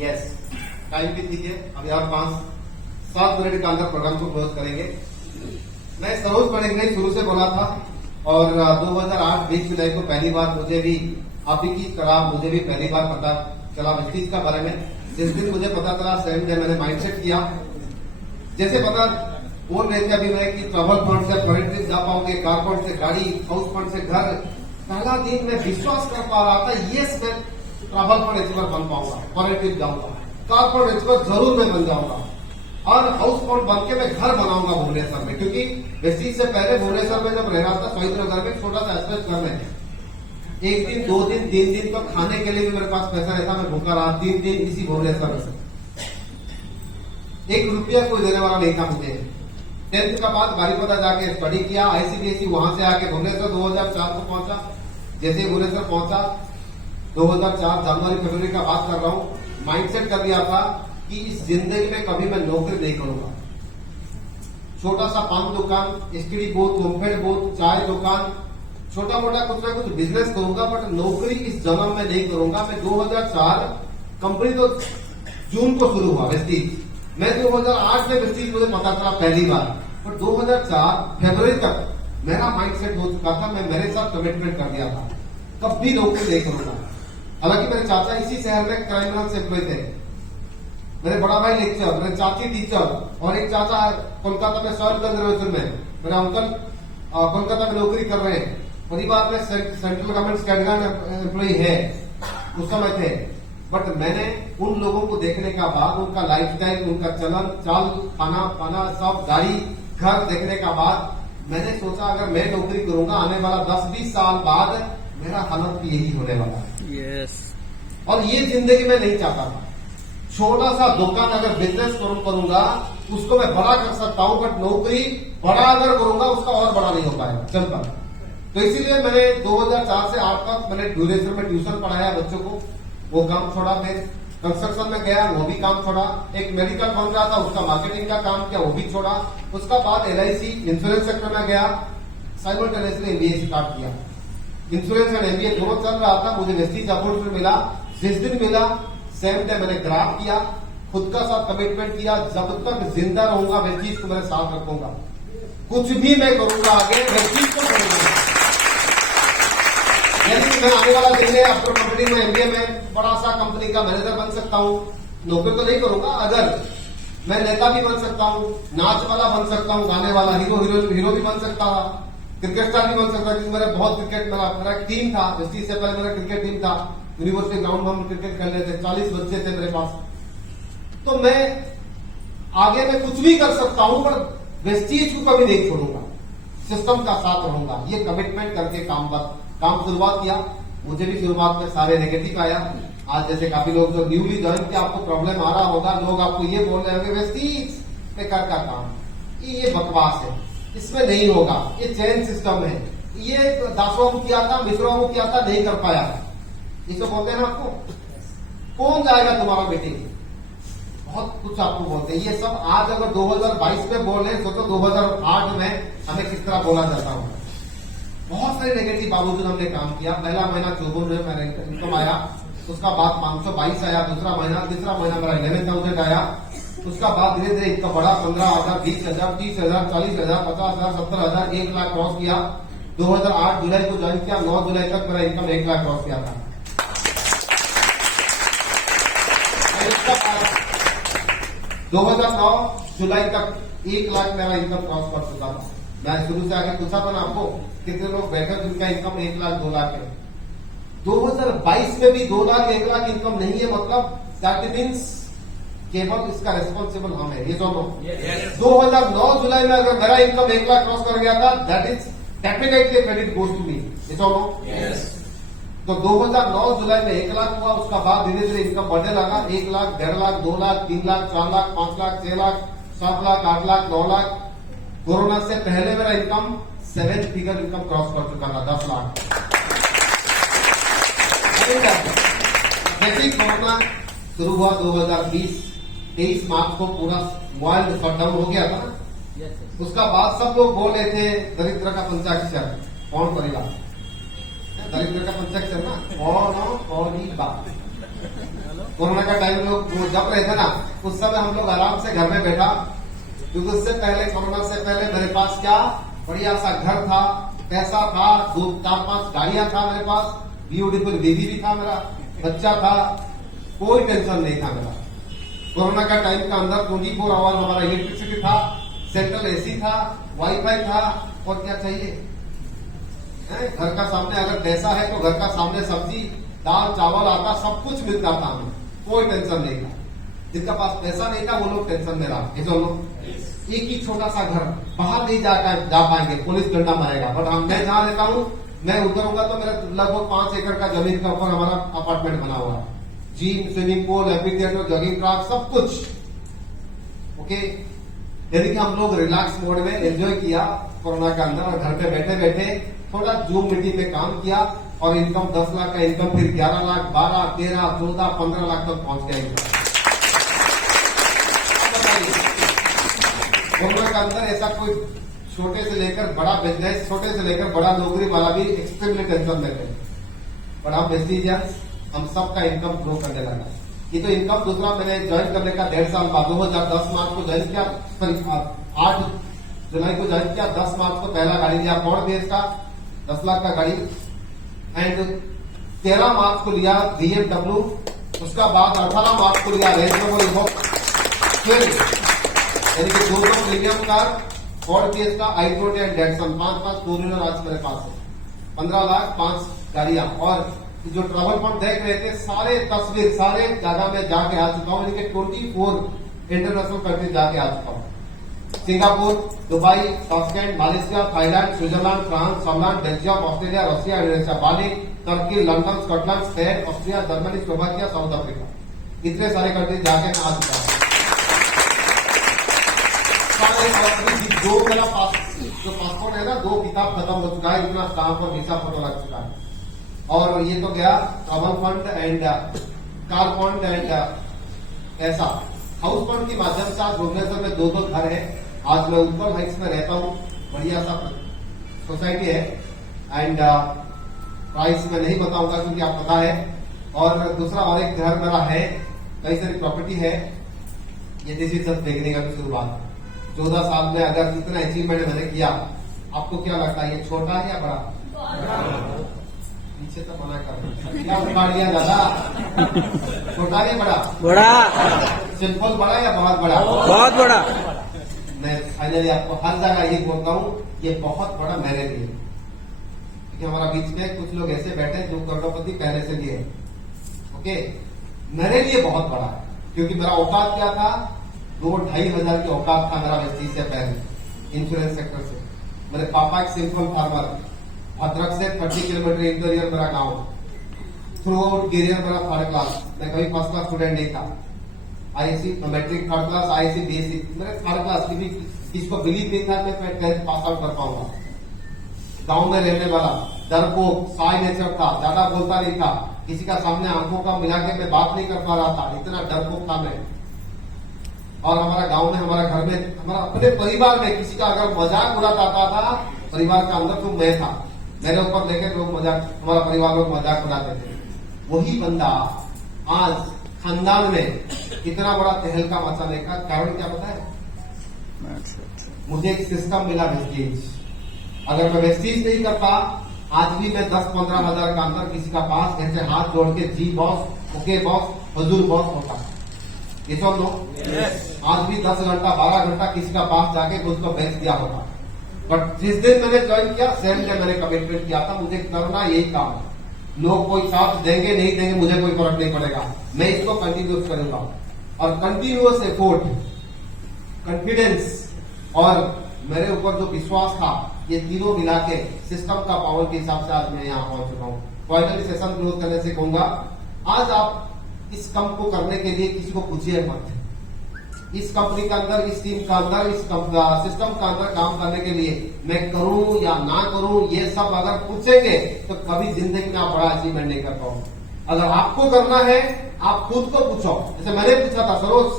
Yes, time भी ठीक है, अभी आप 5-7 मिनट के अंदर प्रोग्राम को क्लोज करेंगे। मैं सरोज पढ़ेंगे शुरू से बोला था और 2008-20 जुलाई को पहली बार मुझे भी आप ही की तरह मुझे भी पहली बार पता चला वेस्टीज का बारे में। जिस दिन मुझे पता चला सेम डे मैंने माइंडसेट किया। जैसे पता बोल रहे थे अभी मैं कि ट्रैवल फंड से फॉरेन ट्रिप जा पाऊंगे, कार फंड से गाड़ी, हाउस फंड से घर। पहला दिन मैं विश्वास कर पा रहा था यस मैं ट्रैवल फंड एक्सपर्ट बन पाऊंगा, फॉरेन ट्रिप जाऊंगा, कार फंड एक्सपर्ट जरूर मैं बन जाऊंगा और हाउस फंड बन के मैं घर बनाऊंगा भुवनेश्वर में। क्योंकि वेस्टीज से पहले भुवनेश्वर में जब रह रहा था शहीद नगर में छोटा सा एस्पेक्ट घर में 1 दिन 2 दिन 3 दिन तो खाने के लिए भी मेरे पास पैसा रहता, मैं भूखा रहा 3 दिन इसी भुवनेश्वर में। 1 रुपया कोई देने वाला नहीं था मुझे। 10th का बाद बारीपदा जाके स्टडी किया, आईसीडीएसई वहां से आके भुवनेश्वर 2004 को पहुंचा। जैसे भुवनेश्वर पहुंचा 2004 जनवरी फरवरी का बात कर रहा हूँ, माइंडसेट कर दिया था कि इस जिंदगी में कभी मैं नौकरी नहीं करूंगा। छोटा सा पान दुकान, एसटीडी बूथ, होमफेड बूथ, चाय दुकान, छोटा मोटा कुछ ना कुछ बिजनेस करूंगा, बट नौकरी इस जन्म में नहीं करूंगा। मैं 2004 कंपनी तो जून को शुरू हुआ वेस्टीज, मैं 2008 में वेस्टीज मुझे पता चला पहली बार, बट 2004 फरवरी तक मेरा माइंडसेट हो चुका था, मैं मेरे साथ कमिटमेंट कर दिया था कभी नौकरी नहीं करूंगा। हालांकि मेरे चाचा इसी शहर में क्राइम ब्रांच एम्प्लॉय थे, मेरे बड़ा भाई लेक्चर, मेरे चाची टीचर और एक चाचा कोलकाता में सॉइल कंजर्वेशन में, मेरा अंकल कोलकाता में नौकरी कर रहे हैं, परिवार में सेंट्रल गवर्नमेंट स्टैंडर्ड एम्प्लॉय है उस समय थे। बट मैंने उन लोगों को देखने का बाद, उनका लाइफस्टाइल, उनका चलन चाल, खाना पाना सब, गाड़ी घर देखने का बाद मैंने सोचा अगर मैं नौकरी करूंगा आने वाला 10-20 साल बाद मेरा हालत भी यही होने वाला है। यस। और ये जिंदगी में नहीं चाहता था। छोटा सा दुकान अगर बिजनेस करूंगा उसको मैं बड़ा कर सकता हूं, बट नौकरी बड़ा अगर करूंगा उसका और बड़ा नहीं हो पाएगा चलता। तो इसीलिए मैंने 2004 से 8 तक मैंने भुवनेश्वर में ट्यूशन पढ़ाया बच्चों को, वो काम छोड़ा। फिर कंस्ट्रक्शन में गया, वो भी काम छोड़ा। एक मेडिकल बन रहा था, उसका मार्केटिंग का काम किया, वो भी छोड़ा। उसका बाद LIC इंश्योरेंस सेक्टर में गया, साइमल्टेनियसली MBA स्टार्ट किया। इंश्योरेंस एंड MBA दोनों चल रहा था। मुझे वेस्टीज अपॉर्चुनिटी मिला, जिस दिन मिला सेम डे मैंने ग्राफ किया, खुद का साथ कमिटमेंट किया, जब तक जिंदा रहूंगा वेस्टीज को मेरे साथ रखूंगा, कुछ भी मैं करूंगा आगे वेस्टीज को करूंगा। यानी मैं आने वाला दिन में आफ्टर कंपनी में MBA में बड़ा सा कंपनी का मैनेजर बन सकता हूँ। नौकरी तो नहीं करूंगा, अगर मैं नेता भी बन सकता हूँ, नाच वाला बन सकता हूँ, गाने वाला हीरो भी बन सकता था, क्रिकेट स्टार भी बन सकता है। मेरा बहुत क्रिकेट मेरा एक टीम था, वेस्टीज से पहले मेरा क्रिकेट टीम था, यूनिवर्सिटी ग्राउंड में हम क्रिकेट खेल रहे थे, 40 बच्चे थे मेरे पास। तो मैं आगे में कुछ भी कर सकता हूं, पर वेस्टीज को कभी नहीं छोड़ूंगा, सिस्टम का साथ रहूंगा। ये कमिटमेंट करके काम शुरुआत किया। मुझे भी शुरुआत में सारे नेगेटिव आया। आज जैसे काफी लोग जो न्यूली ज्वाइन किया आपको प्रॉब्लम आ रहा होगा, लोग आपको ये बोल रहे होंगे वेस्टीज बेकार का काम, ये बकवास है, इसमें नहीं होगा, ये चेन सिस्टम है, ये दासों को किया था, मिश्रों को किया था, नहीं कर पाया। ये तो बोलते हैं ना आपको, कौन जाएगा तुम्हारा मीटिंग, बहुत कुछ आपको बोलते हैं। ये सब आज अगर 2022 में बोल रहे हैं, सोचो 2008 में हमें किस तरह बोला जाता होगा। बहुत सारे नेगेटिव बावजूद हमने काम किया। पहला महीना 54 में मेरा इनकम आया, उसका बाद 522 आया, तीसरा महीना मेरा 11,000 आया। उसका बाद धीरे धीरे इतना बड़ा 15,000, 20,000, 30,000, 40,000, 50,000, 70,000, 1 लाख क्रॉस किया। 2008 जुलाई को ज्वाइन किया, 9 जुलाई तक मेरा इनकम 1 लाख क्रॉस किया था। 2009 जुलाई तक 1 लाख मेरा इनकम क्रॉस कर चुका था। मैं शुरू से आगे पूछा था ना आपको कितने लोग बैठे जिनका इनकम 1 लाख 2 लाख है। 2022 में भी 2 लाख 1 लाख इनकम नहीं है, मतलब दैट मीन्स केवल इसका रेस्पॉन्सिबल हम है। ये दोनों 2009 जुलाई में अगर मेरा इनकम 1 लाख क्रॉस कर गया था, that is definitely credit goes to me. ये दोनों तो 2009 जुलाई में 1 लाख हुआ। उसका बाद धीरे धीरे इनकम बढ़ने लगा, 1 लाख, 1.5 लाख, 2 लाख, 3 लाख, 4 लाख, 5 लाख, 6 लाख, 7 लाख, 8 लाख, 9 लाख। कोरोना से पहले मेरा इनकम 7 फिगर इनकम क्रॉस कर चुका था, 10 लाख। जैसे कोरोना शुरू हुआ 2020-23 मार्च को पूरा वर्ल्ड शटडाउन हो गया था ना, उसका बाद सब लोग बोल रहे थे दरिद्र का पंचाक्षर कौन करेगा। दरिद्र का पंचाक्षर ना, कोरोना का टाइम लोग वो जब रहे थे ना, उस समय हम लोग आराम से घर में बैठा, क्योंकि उससे पहले, कोरोना से पहले मेरे पास क्या बढ़िया सा घर था, पैसा था, 2-4-5 गाड़ियां था मेरे पास, ब्यूटीफुल बेबी भी था, मेरा बच्चा था, कोई टेंशन नहीं था मेरा। कोरोना का टाइम का अंदर 24 आवर हमारा इलेक्ट्रिसिटी था, सेंट्रल एसी था, वाईफाई था, और क्या चाहिए? घर का सामने अगर पैसा है तो घर का सामने सब्जी, दाल, चावल, आटा सब कुछ मिलता था हमें, कोई टेंशन नहीं था। जिनका पास पैसा नहीं था वो लोग टेंशन में रहा। ये जो लोग एक ही छोटा सा घर, बाहर नहीं जा पाएंगे, पुलिस डंडा मारेगा। बट मैं जहां रहता हूं, मैं उतरूंगा तो मेरा लगभग 5 एकड़ का जमीन के ऊपर हमारा अपार्टमेंट बना हुआ है, gym, swimming pool, amphitheatre, jogging track, सब कुछ। ओके, यदि कि हम लोग रिलैक्स मोड में एंजॉय किया कोरोना के अंदर, और घर पे बैठे बैठे थोड़ा जूम मीटिंग में काम किया, और इनकम 10 लाख का इनकम फिर 11 लाख, 12, 13, 14, 15 लाख तक पहुंच गया इनकम। कोरोना के अंदर ऐसा कोई छोटे से लेकर बड़ा बिजनेस, छोटे से लेकर बड़ा नौकरी वाला भी एक्सट्रीमली टेंशन में थे। पर हम वेस्टिजियंस, हम सबका इनकम ग्रो करने लगा। ये तो इनकम दूसरा मैंने ज्वाइन करने का 1.5 साल बाद 2010 मार्च को ज्वाइन किया, 8 जुलाई को ज्वाइन किया, 10 मार्च को पहला गाड़ी लिया फोर्ड बेस का 10 लाख का गाड़ी, एंड 13 मार्च को लिया BMW, उसका बाद 18 मार्च को लिया रेंज रोवर इवोक, फिर यानी कि 2 प्रीमियम कार, फोर्ड बेस का i20 and Datsun, 5 four wheeler आज मेरे पास है, 15 लाख 5 गाड़ियां। और जो ट्रैवल फंड देख रहे थे, सारे तस्वीर सारे जगह में जाके आ चुका हूं, यानी कि 24 इंटरनेशनल कंट्री जाके आ चुका हूं। Singapore, Dubai, Tashkent, Malaysia, Thailand, Switzerland, France, Finland, Belgium, Australia, Russia, Indonesia, Bali, Turkey, London, Scotland, Spain, Austria, Germany, Slovakia, South Africa, इतने सारे कंट्री जाके आ चुका है। जो मेरा पासपोर्ट है ना, 2 किताब खत्म हो चुका है, इतना स्टाम्प और वीसा फोटो लग चुका है। और ये तो गया travel fund and car fund and ऐसा हाउस फंड के माध्यम से आज भुवनेश्वर में 2 घर है। आज मैं ऊपर हाइट्स में रहता हूँ, बढ़िया सा सोसाइटी है, एंड प्राइस में नहीं बताऊंगा क्योंकि आप पता है। और दूसरा और एक घर मेरा है, कई सारी प्रॉपर्टी है। ये दिस इज जस्ट बिगिनिंग की शुरुआत। 14 साल में अगर इतना अचीवमेंट मैंने किया, आपको क्या लगता है ये छोटा है या बड़ा? पीछे तो मना कर, क्या उठा लिया दादा? छोटा या बड़ा? बड़ा। सिंपल बड़ा या बहुत बड़ा? बहुत बड़ा। मैं फाइनली आपको हर जगह यही बोलता हूँ, ये बहुत बड़ा मेरे लिए, क्योंकि हमारा बीच में कुछ लोग ऐसे बैठे हैं जो करोड़पति पहले से लिए। ओके, मेरे लिए बहुत बड़ा है, क्योंकि मेरा औकात क्या था, 2-2.5 हजार की औकात था मेरा वेस्टीज से पहले इंश्योरेंस सेक्टर से। मेरे पापा एक सिंपल फार्मर, भद्रक से 30 किलोमीटर इंटीरियर मेरा गांव, थ्रू आउट करियर मेरा 3rd क्लास, मैं कभी 1st क्लास स्टूडेंट नहीं था। ISC matric 3rd class, ISC BSc मेरे 3rd क्लास की भी किसको बिलीव नहीं था मैं 10th पास आउट कर पाऊंगा। गांव में रहने वाला, डरपोक, साई नेचर था, ज्यादा बोलता नहीं था, किसी का सामने आंखों का मिला के मैं बात नहीं कर पा रहा था, इतना डरपोक था मैं। और हमारा गांव में, हमारा घर में, हमारा अपने परिवार में किसी का अगर मजाक उड़ाता था, परिवार का अंदर तो मैं था, मेरे ऊपर लेके लोग मजाक, हमारा परिवार लोग मजाक उड़ाते थे। वही बंदा आज खानदान में इतना बड़ा तहलका मचाने का कारण क्या पता है? मुझे एक सिस्टम मिला वेस्टीज। अगर मैं वेस्टीज नहीं करता, आज भी मैं 10-15 हजार का अंदर किसी का पास ऐसे हाथ जोड़ के जी बॉस, ओके बॉस, हजूर बॉस होता। ये सब लोग आज भी 10 घंटा 12 घंटा किसी का पास जाके उसको बेच दिया होता। बट जिस दिन मैंने ज्वाइन किया, सेम डे मैंने कमिटमेंट किया था, मुझे करना यही काम है। लोग कोई साथ देंगे नहीं देंगे मुझे कोई फर्क नहीं पड़ेगा, मैं इसको कंटिन्यूस करूंगा। और कंटिन्यूअस एफोर्ट, कॉन्फिडेंस और मेरे ऊपर जो विश्वास था, ये तीनों मिला के सिस्टम का पावर के हिसाब से आज मैं यहाँ पहुंच चुका हूँ। फाइनली सेशन क्लोज करने से कहूंगा, आज आप इस काम को करने के लिए किसी को पूछिए मत। इस कंपनी का अंदर, इस टीम का अंदर, इस सिस्टम का अंदर काम करने के लिए मैं करूं या ना करूं, ये सब अगर पूछेंगे तो कभी जिंदगी में आप बड़ा अचीवमेंट नहीं कर पाओगे। अगर आपको करना है, आप खुद को पूछो। जैसे मैंने पूछा था, सरोज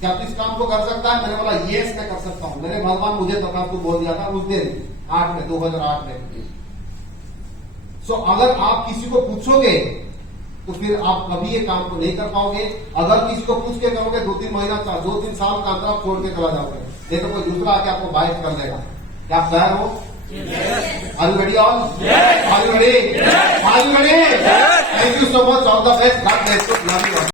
क्या तू इस काम को कर सकता है? मैंने बोला यस मैं कर सकता हूं। मेरे भगवान मुझे तकातु बोल दिया था उस दिन 2008 में। सो अगर आप किसी को पूछोगे तो फिर आप कभी ये काम को नहीं कर पाओगे। अगर किसी को पूछ के करोगे 2-3 महीना 2-3 साल का अंतर आप छोड़ के चला जाओगे, नहीं तो कोई दूसरा आके आपको बाइट कर देगा। क्या आप तैयार हो? Are you ready all? Are you ready? Are you ready? Thank you so much. All the best. God bless you. Love you all.